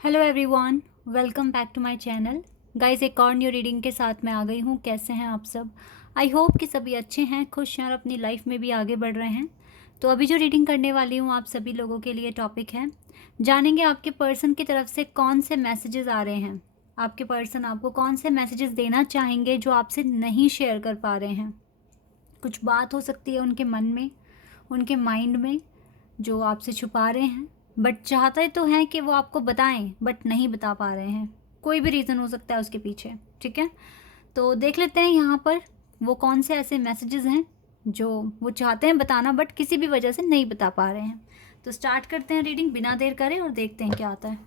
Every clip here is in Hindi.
Hello everyone, welcome back to my channel. Guys, एक और न्यू रीडिंग के साथ मैं आ गई हूँ। कैसे हैं आप सब? आई होप कि सभी अच्छे हैं, खुश हैं और अपनी लाइफ में भी आगे बढ़ रहे हैं। तो अभी जो रीडिंग करने वाली हूँ आप सभी लोगों के लिए टॉपिक है, जानेंगे आपके पर्सन की तरफ से कौन से मैसेजेस आ रहे हैं। आपके पर्सन आपको कौन से मैसेजेस देना चाहेंगे जो आपसे नहीं शेयर कर पा रहे हैं। कुछ बात हो सकती है उनके मन में, उनके माइंड में, जो आपसे छुपा रहे हैं, बट चाहते तो हैं कि वो आपको बताएं बट नहीं बता पा रहे हैं। कोई भी रीज़न हो सकता है उसके पीछे। ठीक है, तो देख लेते हैं यहाँ पर वो कौन से ऐसे मैसेजेस हैं जो वो चाहते हैं बताना बट किसी भी वजह से नहीं बता पा रहे हैं। तो स्टार्ट करते हैं रीडिंग बिना देर करे और देखते हैं क्या आता है।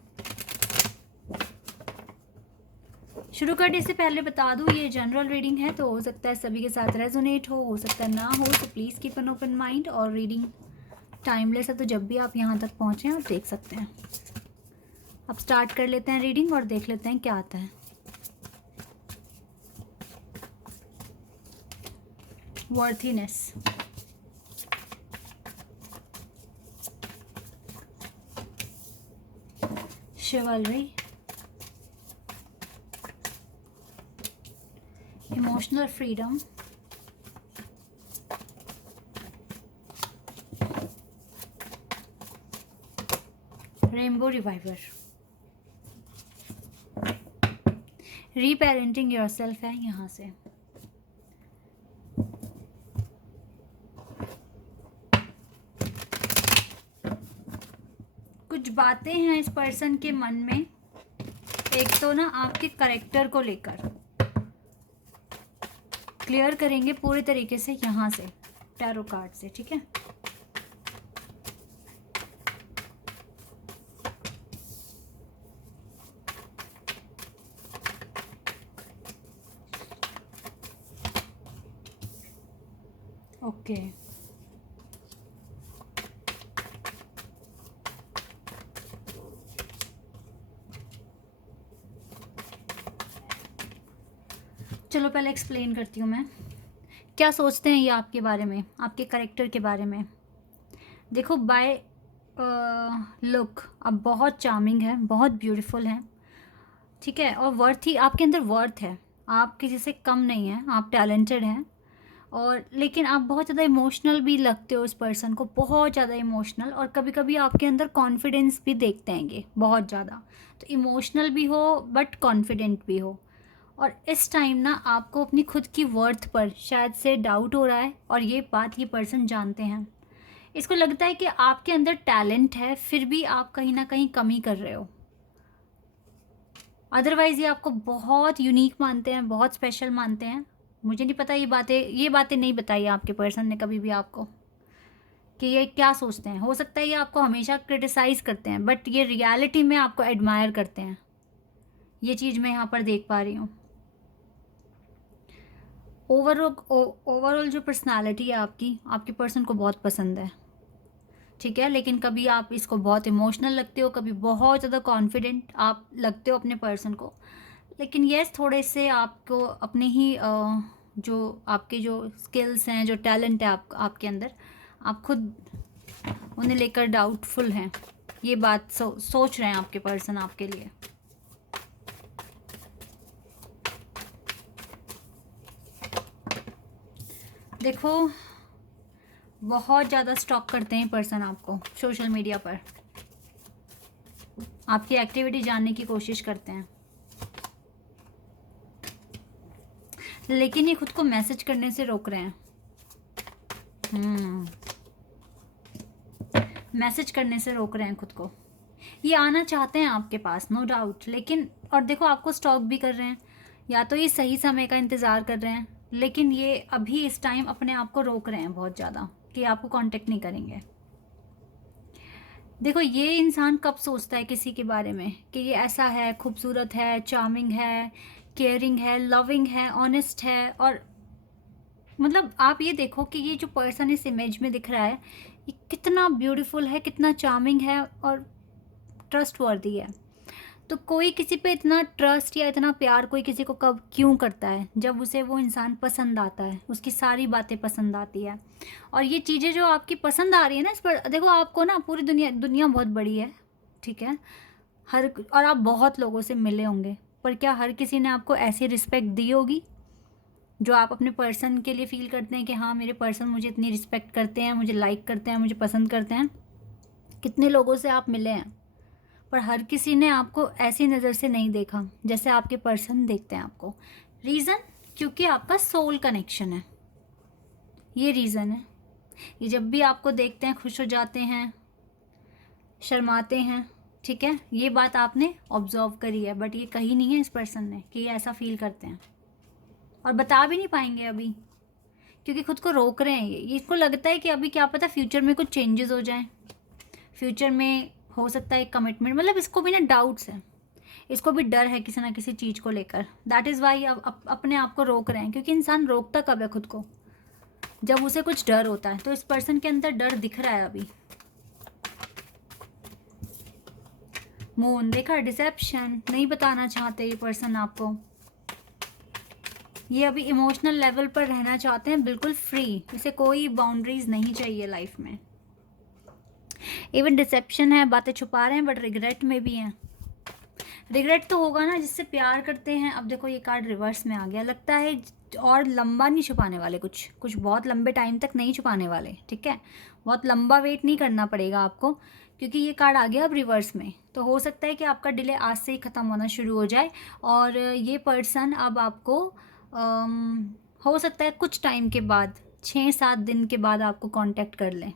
शुरू करने से पहले बता दूं, ये जनरल रीडिंग है तो हो सकता है सभी के साथ रेजोनेट हो सकता है ना हो, तो please keep an open mind. और रीडिंग टाइमलेस है तो जब भी आप यहाँ तक पहुँचें आप देख सकते हैं। अब स्टार्ट कर लेते हैं रीडिंग और देख लेते हैं क्या आता है। Worthiness, chivalry, emotional freedom, rainbow reviver, reparenting yourself है यहाँ से। कुछ बातें हैं इस पर्सन के मन में, एक तो ना आपके करेक्टर को लेकर क्लियर करेंगे पूरे तरीके से यहाँ से टैरो कार्ड से। ठीक है, ओके। चलो पहले एक्सप्लेन करती हूँ मैं क्या सोचते हैं ये आपके बारे में, आपके करेक्टर के बारे में। देखो, बाय लुक आप बहुत चार्मिंग है, बहुत ब्यूटीफुल हैं। ठीक है, और वर्थ ही आपके अंदर वर्थ है। आप किसी से कम नहीं हैं, आप टैलेंटेड हैं। और लेकिन आप बहुत ज़्यादा इमोशनल भी लगते हो, उस पर्सन को बहुत ज़्यादा इमोशनल। और कभी कभी आपके अंदर कॉन्फिडेंस भी देखते हैं ये बहुत ज़्यादा। तो इमोशनल भी हो बट कॉन्फिडेंट भी हो। और इस टाइम ना आपको अपनी खुद की वर्थ पर शायद से डाउट हो रहा है, और ये बात ये पर्सन जानते हैं। इसको लगता है कि आपके अंदर टैलेंट है फिर भी आप कहीं ना कहीं कमी कर रहे हो। अदरवाइज़ ये आपको बहुत यूनिक मानते हैं, बहुत स्पेशल मानते हैं। मुझे नहीं पता ये बातें नहीं बताई आपके पर्सन ने कभी भी आपको कि ये क्या सोचते हैं। हो सकता है ये आपको हमेशा क्रिटिसाइज़ करते हैं बट ये रियलिटी में आपको एडमायर करते हैं। ये चीज़ मैं यहाँ पर देख पा रही हूँ। ओवरऑल जो पर्सनालिटी है आपकी, आपके पर्सन को बहुत पसंद है। ठीक है, लेकिन कभी आप इसको बहुत इमोशनल लगते हो, कभी बहुत ज़्यादा कॉन्फिडेंट आप लगते हो अपने पर्सन को। लेकिन यस, थोड़े से आपको अपने ही जो आपके जो स्किल्स हैं, जो टैलेंट है आपके अंदर, आप खुद उन्हें लेकर डाउटफुल हैं। ये बात सोच रहे हैं आपके पर्सन आपके लिए। देखो, बहुत ज़्यादा स्टॉक करते हैं पर्सन आपको सोशल मीडिया पर, आपकी एक्टिविटी जानने की कोशिश करते हैं। लेकिन ये खुद को मैसेज करने से रोक रहे हैं। मैसेज करने से रोक रहे हैं खुद को। ये आना चाहते हैं आपके पास, नो डाउट, लेकिन और देखो आपको स्टॉक भी कर रहे हैं, या तो ये सही समय का इंतज़ार कर रहे हैं, लेकिन ये अभी इस टाइम अपने आप को रोक रहे हैं बहुत ज़्यादा कि आपको कांटेक्ट नहीं करेंगे। देखो, ये इंसान कब सोचता है किसी के बारे में कि ये ऐसा है, खूबसूरत है, चार्मिंग है, केयरिंग है, लविंग है, ऑनेस्ट है। और मतलब आप ये देखो कि ये जो पर्सन इस इमेज में दिख रहा है ये कितना ब्यूटीफुल है, कितना चार्मिंग है और ट्रस्टवर्दी है। तो कोई किसी पे इतना ट्रस्ट या इतना प्यार कोई किसी को कब क्यों करता है? जब उसे वो इंसान पसंद आता है, उसकी सारी बातें पसंद आती है। और ये चीज़ें जो आपकी पसंद आ रही है ना, इस पर देखो, आपको ना पूरी दुनिया दुनिया बहुत बड़ी है। ठीक है, और आप बहुत लोगों से मिले होंगे, पर क्या हर किसी ने आपको ऐसी रिस्पेक्ट दी होगी जो आप अपने पर्सन के लिए फ़ील करते हैं कि हाँ मेरे पर्सन मुझे इतनी रिस्पेक्ट करते हैं, मुझे लाइक करते हैं, मुझे पसंद करते हैं? कितने लोगों से आप मिले हैं, पर हर किसी ने आपको ऐसी नज़र से नहीं देखा जैसे आपके पर्सन देखते हैं आपको। रीज़न, क्योंकि आपका सोल कनेक्शन है, ये रीज़न है। ये जब भी आपको देखते हैं खुश हो जाते हैं, शर्माते हैं, ठीक है? ये बात आपने ऑब्जर्व करी है, बट ये कही नहीं है इस पर्सन ने कि ये ऐसा फील करते हैं, और बता भी नहीं पाएंगे अभी, क्योंकि खुद को रोक रहे हैं। ये इसको लगता है कि अभी क्या पता फ्यूचर में कुछ चेंजेस हो जाएं, फ्यूचर में हो सकता है कमिटमेंट, मतलब इसको भी ना डाउट्स है, इसको भी डर है किसी ना किसी चीज़ को लेकर। दैट इज़ वाई अब अपने आप को रोक रहे हैं, क्योंकि इंसान रोकता कब है खुद को? जब उसे कुछ डर होता है। तो इस पर्सन के अंदर डर दिख रहा है अभी। मून देखा, डिसेप्शन, नहीं बताना चाहते ये पर्सन आपको। ये अभी इमोशनल लेवल पर रहना चाहते हैं, बिल्कुल फ्री, इसे कोई बाउंड्रीज नहीं चाहिए लाइफ में। इवन डिसेप्शन है, बातें छुपा रहे हैं, बट रिग्रेट में भी हैं। रिग्रेट तो होगा ना, जिससे प्यार करते हैं। अब देखो ये कार्ड रिवर्स में आ गया, लगता है और लंबा नहीं छुपाने वाले, कुछ बहुत लंबे टाइम तक नहीं छुपाने वाले, ठीक है? बहुत लंबा वेट नहीं करना पड़ेगा आपको, क्योंकि ये कार्ड आ गया अब रिवर्स में। तो हो सकता है कि आपका डिले आज से ही ख़त्म होना शुरू हो जाए, और ये पर्सन अब आपको हो सकता है कुछ टाइम के बाद, 6-7 दिन के बाद आपको कांटेक्ट कर लें,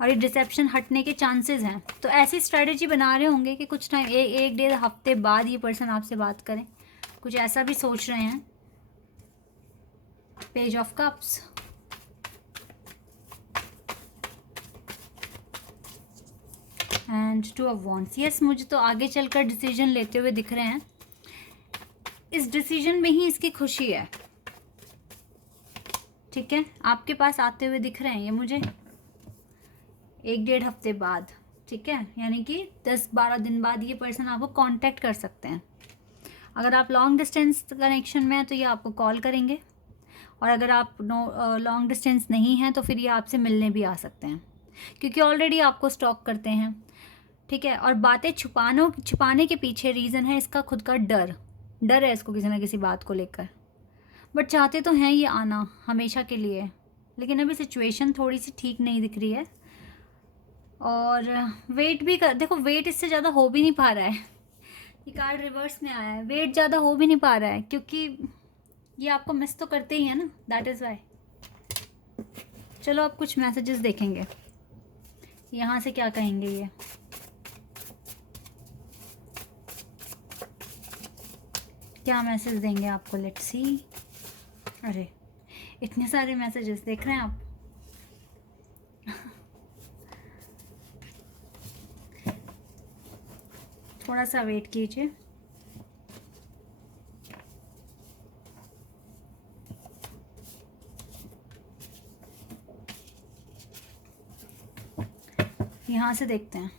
और ये डिसेप्शन हटने के चांसेस हैं। तो ऐसी स्ट्रेटजी बना रहे होंगे कि कुछ टाइम, एक डेढ़ हफ्ते बाद ये पर्सन आपसे बात करें, कुछ ऐसा भी सोच रहे हैं। Page of cups, and 2 of wands. Yes, मुझे तो आगे चलकर डिसीजन लेते हुए दिख रहे हैं। इस डिसीजन में ही इसकी खुशी है, ठीक है? आपके पास आते हुए दिख रहे हैं ये मुझे 1-1.5 हफ्ते बाद, ठीक है? यानी कि 10-12 दिन बाद ये पर्सन आपको कांटेक्ट कर सकते हैं। अगर आप लॉन्ग डिस्टेंस कनेक्शन में हैं तो ये आपको कॉल करेंगे, और अगर आप लॉन्ग डिस्टेंस नहीं हैं तो फिर ये आपसे मिलने भी आ सकते हैं, क्योंकि ऑलरेडी आपको स्टॉक करते हैं, ठीक है? और बातें छुपाने के पीछे रीज़न है इसका खुद का डर है इसको किसी ना किसी बात को लेकर। बट चाहते तो हैं ये आना हमेशा के लिए, लेकिन अभी सिचुएशन थोड़ी सी ठीक नहीं दिख रही है, और वेट भी देखो, वेट इससे ज़्यादा हो भी नहीं पा रहा है। ये कार्ड रिवर्स में आया है, वेट ज़्यादा हो भी नहीं पा रहा है, क्योंकि ये आपको मिस तो करते ही है ना, दैट इज़ वाई। चलो अब कुछ मैसेजेस देखेंगे, यहाँ से क्या कहेंगे ये। क्या मैसेज देंगे आपको, लेट्स सी। अरे इतने सारे मैसेजेस देख रहे हैं आप। थोड़ा सा वेट कीजिए। यहाँ से देखते हैं।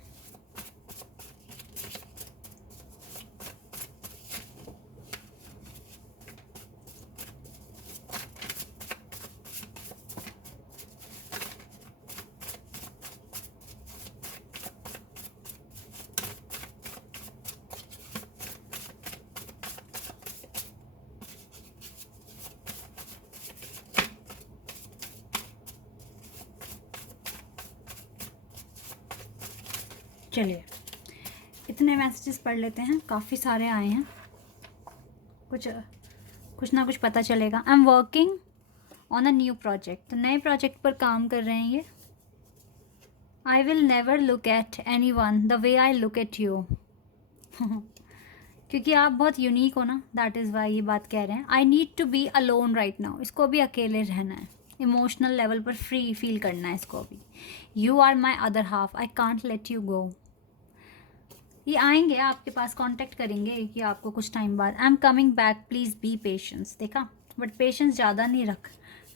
चलिए इतने मैसेजेस पढ़ लेते हैं, काफ़ी सारे आए हैं, कुछ ना कुछ पता चलेगा। I am working on a new project, तो नए प्रोजेक्ट पर काम कर रहे हैं ये। I will never look at any one the way I look at you, क्योंकि आप बहुत यूनिक हो ना, दैट इज़ वाई ये बात कह रहे हैं। I need to be alone right now, इसको अभी अकेले रहना है, इमोशनल लेवल पर फ्री फील करना है इसको अभी। You are my other half, I can't let you go. ये आएंगे आपके पास, कांटेक्ट करेंगे कि आपको कुछ टाइम बाद। आई am coming back, please B patience, देखा? बट पेशेंस ज़्यादा नहीं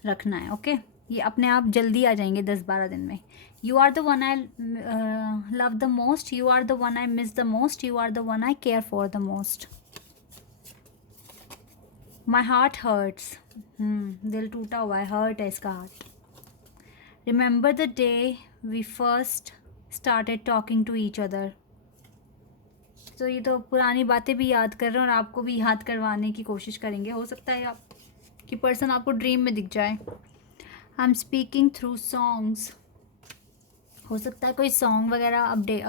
रखना है, ओके? ये अपने आप जल्दी आ जाएंगे 10-12 दिन में। You are the one I love the most, you are the one I miss the most, you are the one I care for the most. My heart hurts, दिल टूटा हुआ है, हर्ट है इसका heart. Remember the day we first started talking to each other, तो ये तो पुरानी बातें भी याद कर रहे हैं और आपको भी याद करवाने की कोशिश करेंगे। हो सकता है आप कि पर्सन आपको ड्रीम में दिख जाए। I am speaking through songs, हो सकता है कोई सॉन्ग वगैरह अपडेट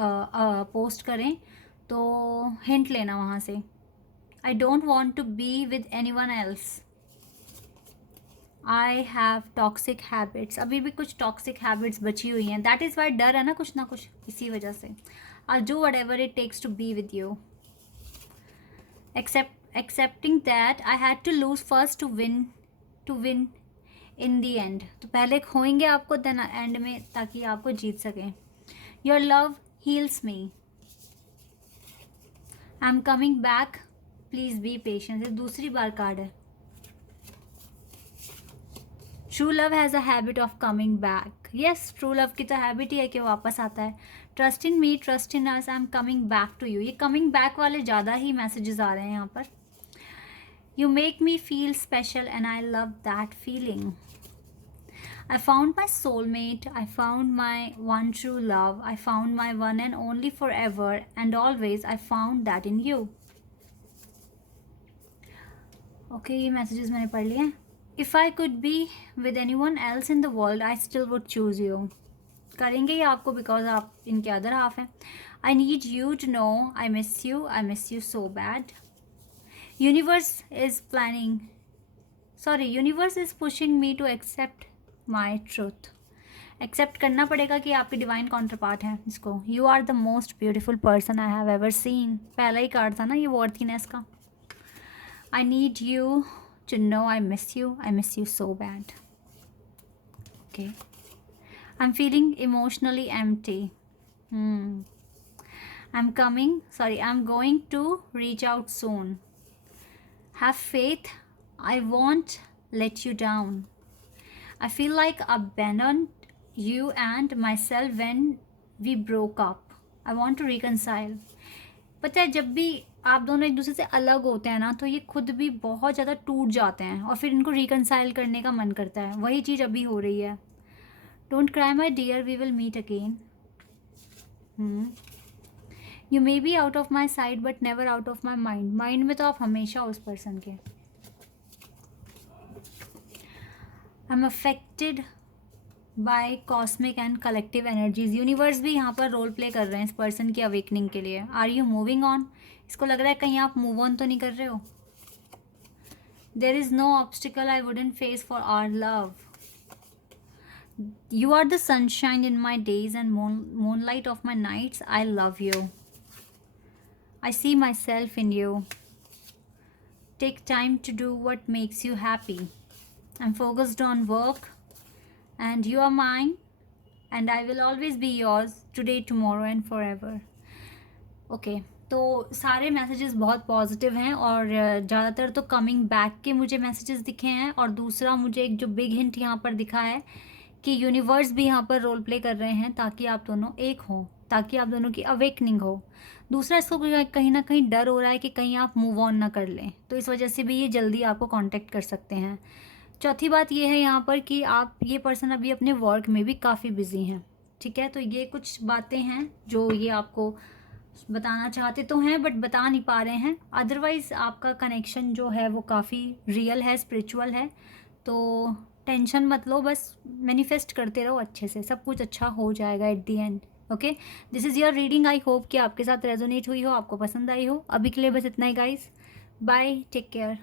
पोस्ट करें तो हिंट लेना वहाँ से। I don't want to be with anyone else. I have toxic habits, अभी भी कुछ टॉक्सिक हैबिट्स बची हुई हैं, दैट इज़ वाई डर है ना कुछ ना कुछ, इसी वजह से। I do whatever it takes to be with you. Accepting that I had to lose first to win in the end, तो पहले खोएंगे आपको देन एंड में, ताकि आपको जीत सकें। Your love heals me, I am coming back, please be patient, ये दूसरी बार कार्ड है। True love has a habit of coming back, yes true love की तो हैबिट ही है कि वापस आता है। Trust in me, trust in us, I am coming back to you, ये कमिंग बैक वाले ज़्यादा ही मैसेजेस आ रहे हैं यहाँ पर। You make me feel special and I love that feeling. I found my soulmate, I found my one true love, I found my one and only forever and always, I found that in you. Okay, ये messages मैंने पढ़ लिए। If I could be with anyone else in the world, I still would choose you. करेंगे ये आपको because आप इनके other half हैं। I need you to know I miss you so bad. Universe is pushing me to accept my truth. Accept करना पड़ेगा कि आपके डिवाइन काउंटर पार्ट हैं इसको। You are the most beautiful person I have ever seen, पहला ही कार्ड था ना ये वॉर्थीनेस का। I need you to know I miss you so bad. Okay, I am feeling emotionally empty. I am going to reach out soon. Have faith, I won't let you down. I feel like abandoned you and myself when we broke up. I want to reconcile. पता है जब भी आप दोनों एक दूसरे से अलग होते हैं ना तो ये खुद भी बहुत ज़्यादा टूट जाते हैं और फिर इनको रिकनसाइल करने का मन करता है, वही चीज़ अभी हो रही है। Don't cry my dear, we will meet again. You may be out of my sight but never out of my mind. Mind में तो आप हमेशा उस पर्सन के। I'm affected by cosmic and collective energies. Universe भी यहाँ पर रोल प्ले कर रहे हैं इस पर्सन की अवेकनिंग के लिए। आर यू मूविंग ऑन, इसको लग रहा है कहीं आप मूव ऑन तो नहीं कर रहे हो। There is no obstacle I wouldn't face for our love. You are the sunshine in my days and moonlight of my nights, I love you, I see myself in you. Take time to do what makes you happy. I'm focused on work and you are mine and I will always be yours today, tomorrow and forever. Okay, तो सारे मैसेजेस बहुत पॉजिटिव हैं और ज़्यादातर तो कमिंग बैक के मुझे मैसेजेस दिखे हैं। और दूसरा मुझे एक जो बिग हिंट यहाँ पर दिखा है कि यूनिवर्स भी यहाँ पर रोल प्ले कर रहे हैं ताकि आप दोनों एक हों, ताकि आप दोनों की अवेकनिंग हो। दूसरा इसको कहीं ना कहीं डर हो रहा है कि कहीं आप मूव ऑन ना कर लें, तो इस वजह से भी ये जल्दी आपको कॉन्टेक्ट कर सकते हैं। चौथी बात ये है यहाँ पर कि आप ये पर्सन अभी अपने वर्क में भी काफ़ी बिजी हैं, ठीक है। तो ये कुछ बातें हैं जो ये आपको बताना चाहते तो हैं बट बता नहीं पा रहे हैं। अदरवाइज़ आपका कनेक्शन जो है वो काफ़ी रियल है, स्पिरिचुअल है। तो टेंशन मत लो, बस मैनिफेस्ट करते रहो अच्छे से, सब कुछ अच्छा हो जाएगा at the and. Okay, this is your reading. I hope कि आपके साथ रेजोनेट हुई हो, आपको पसंद आई हो। अभी के लिए बस इतना ही गाइस, बाय, टेक केयर।